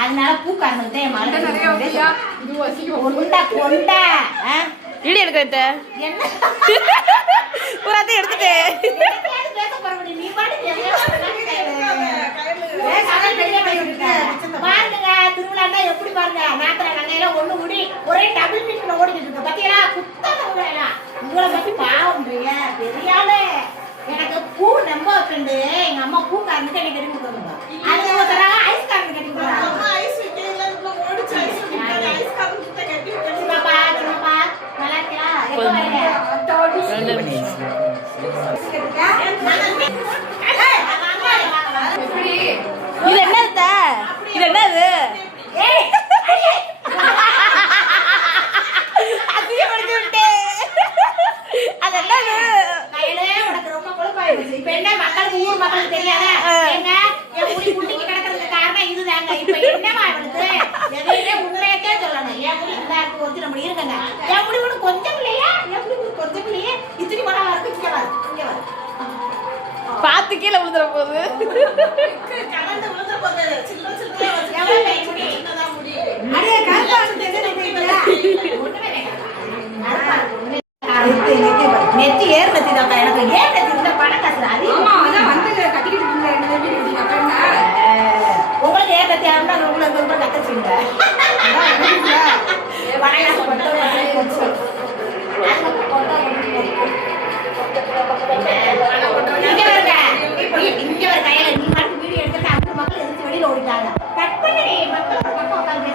அதனால பூக்காரங்க வீடியோ எடுக்க என்ன பூராத்தையும் எடுத்துட்டேன். பாருங்க திருவிழா எப்படி பாருங்க நாத்திர நங்கையில ஒண்ணு முடி ஒரே டபுள் மீட்ல ஓடிக்கிட்டு இருக்கு பாத்தீங்களா குத்தம் உங்களை பத்தி பாவம் பெரியாளு எனக்கு பூ நம்ப ஃப்ரெண்டு எங்க அம்மா பூ காரனுக்கு எனக்கு கட்டி கொடுத்தாங்க அது ஒரு ஐஸ் காரனுக்கு கட்டி கொடுத்தாங்க ஐஸ் விக்கல ஓடிச்சு ஐஸ் காரனுக்கு கட்டி பாப்பா பாப்பா நல்லா இருக்கியா எப்ப வரீங்க இது என்னது இது என்னது இப்ப என்ன மக்களுக்கு ஊர் மக்களுக்கு தெரியாத என்ன என் முடி குட்டிக்கு கிடக்கிறதுக்கு காரணம் இதுதாங்க. இப்ப என்னமா இவனுக்கு எதையுமே உண்மையத்தே சொல்லணும். என் முடி இந்த இருக்கு ஒருத்தி நம்ம இருக்குங்க என் முடி ஒண்ணு கொஞ்சம் இல்லையா என் முடி கொஞ்சம் இல்லையே இத்தனை மரம் இருக்கு இங்க வர பாத்து கீழே விழுந்துற போகுது கலந்து விழுந்துற போகுது சில்ல சில்ல எவ்வளவு கை முடி சின்னதா முடி அடே கருப்பா நெத்தி ஏர் நெத்தி தான் எனக்கு ஏன் நெத்தி இந்த பணம் கட்டுற அதான் வந்து கட்டிக்கிட்டு உங்களுக்கு ஏர் நெத்தி ஆகும்னா உங்களுக்கு ரொம்ப கத்துச்சுங்க இங்க ஒரு கையில நீ மட்டும் வீடியோ எடுத்துட்டு அங்க மக்கள் எதிர்த்து வெளியில ஓடிட்டாங்க கட் பண்ணி மக்கள் பக்கம் உட்காந்து